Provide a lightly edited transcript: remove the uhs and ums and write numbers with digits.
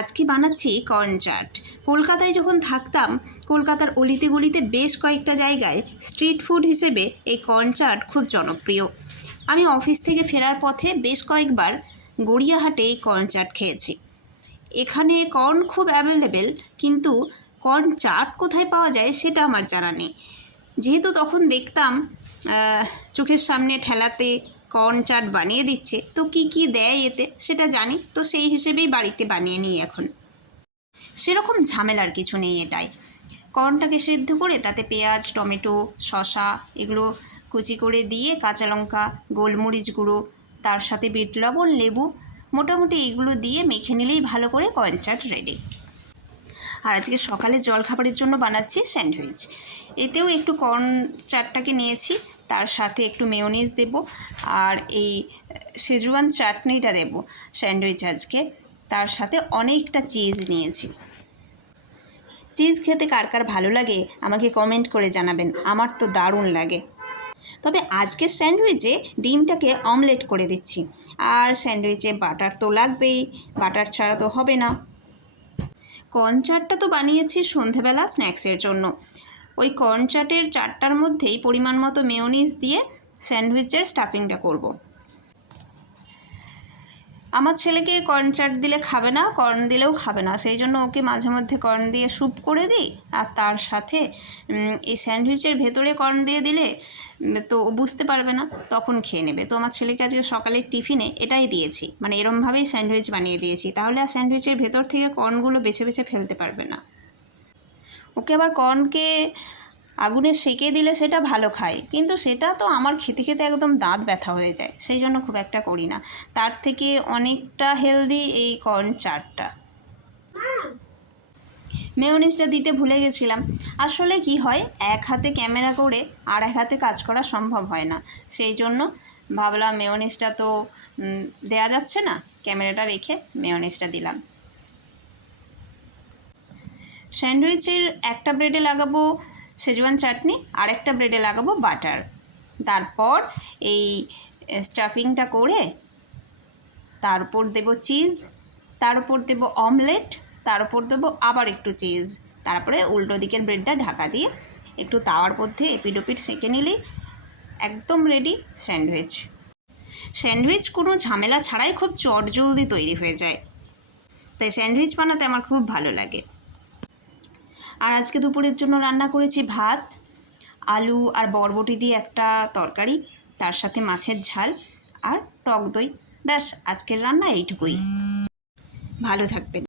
আজকে বানাচ্ছি কর্ন চাট। কলকাতায় যখন থাকতাম, কলকাতার অলিতে গলিতে বেশ কয়েকটা জায়গায় স্ট্রিট ফুড হিসেবে এই কর্ন চাট খুব জনপ্রিয়। আমি অফিস থেকে ফেরার পথে বেশ কয়েকবার গড়িয়াহাটে এই কর্ন চাট খেয়েছি। এখানে কর্ন খুব অ্যাভেলেবেল, কিন্তু কর্ন চাট কোথায় পাওয়া যায় সেটা আমার জানা নেই। যেহেতু তখন দেখতাম চোখের সামনে ঠেলাতে কর্ন চাট বানিয়ে দিচ্ছে, তো কি কি দেয় এতে সেটা জানি, তো সেই হিসেবেই বাড়িতে বানিয়ে নিই এখন। সেরকম ঝামেলার কিছু নেই এটাই। কর্নটাকে সেদ্ধ করে তাতে পেঁয়াজ, টমেটো, শসা এগুলো কুচি করে দিয়ে, কাঁচা লঙ্কা, গোলমরিচ গুঁড়ো, তার সাথে বিট লবণ, লেবু, মোটামুটি এগুলো দিয়ে মেখে নিলেই ভালো করে কর্ন চাট রেডি। আর আজকে সকালে জলখাবারের জন্য বানাচ্ছি স্যান্ডউইচ। এতেও একটু কর্ন চাটটাকে নিয়েছি, তার সাথে একটু মেয়োনিজ দেব, আর এই শেজওয়ান চাটনিটা দেব স্যান্ডউইচ আজকে। তার সাথে অনেকটা চিজ নিয়েছি। চিজ খেতে কার কার ভালো লাগে আমাকে কমেন্ট করে জানাবেন, আমার তো দারুণ লাগে। তবে আজকের স্যান্ডউইচে ডিমটাকে অমলেট করে দিচ্ছি। আর স্যান্ডউইচে বাটার তো লাগবেই, বাটার ছাড়া তো হবে না। কর্ন চাটটা তো বানিয়েছি সন্ধেবেলা স্ন্যাক্সের জন্য। ওই কর্ন চাটের চাটটার মধ্যেই পরিমাণ মতো মেয়োনিজ দিয়ে স্যান্ডউইচের স্টাফিংটা করব। আমার ছেলেকে কর্ন চাট দিলে খাবে না, কর্ন দিলেও খাবে না, সেই জন্য ওকে মাঝে মধ্যে কর্ন দিয়ে স্যুপ করে দিই। আর তার সাথে এই স্যান্ডউইচের ভেতরে কর্ন দিয়ে দিলে তো ও বুঝতে পারবে না, তখন খেয়ে নেবে। তো আমার ছেলেকে আজকে সকালের টিফিনে এটাই দিয়েছি, মানে এরমভাবেই স্যান্ডউইচ বানিয়ে দিয়েছি, তাহলে আর স্যান্ডউইচের ভেতর থেকে কর্নগুলো বেছে বেছে ফেলতে পারবে না। ওকে আবার কর্নকে আগুনে সেঁকে দিলে সেটা ভালো খায়, কিন্তু সেটা তো আমার খেতে খেতে একদম দাঁত ব্যথা হয়ে যায়, সেই জন্য খুব একটা করি না। তার থেকে অনেকটা হেলদি এই কর্ন চাটটা। মেয়োনিজটা দিতে ভুলে গেছিলাম। আসলে কি হয়, এক হাতে ক্যামেরা করে আর এক হাতে কাজ করা সম্ভব হয় না, সেই জন্য ভাবলাম মেয়োনিজটা তো দেয়া যাচ্ছে না, ক্যামেরাটা রেখে মেয়োনিজটা দিলাম। স্যান্ডউইচের একটা ব্রেডে লাগাবো শেজওয়ান চাটনি, আর একটা ব্রেডে লাগাবো বাটার। তারপর এই স্টাফিংটা করে তার উপর দেবো চিজ, তার উপর দেবো অমলেট, তার উপর দেবো আবার একটু চিজ, তারপরে উল্টো দিকের ব্রেডটা ঢাকা দিয়ে একটু তাওয়ার মধ্যে এপিড ওপিড সেঁকে নিলেই একদম রেডি স্যান্ডউইচ। স্যান্ডউইচ কোনো ঝামেলা ছাড়াই খুব চটজলদি তৈরি হয়ে যায়, তাই স্যান্ডউইচ বানাতে আমার খুব ভালো লাগে। আর আজকে দুপুরের জন্য রান্না করেছি ভাত, আলু আর বরবটি দিয়ে একটা তরকারি, তার সাথে মাছের ঝাল আর টক দই। ব্যাস, আজকের রান্না এইটুকুই। ভালো থাকবেন।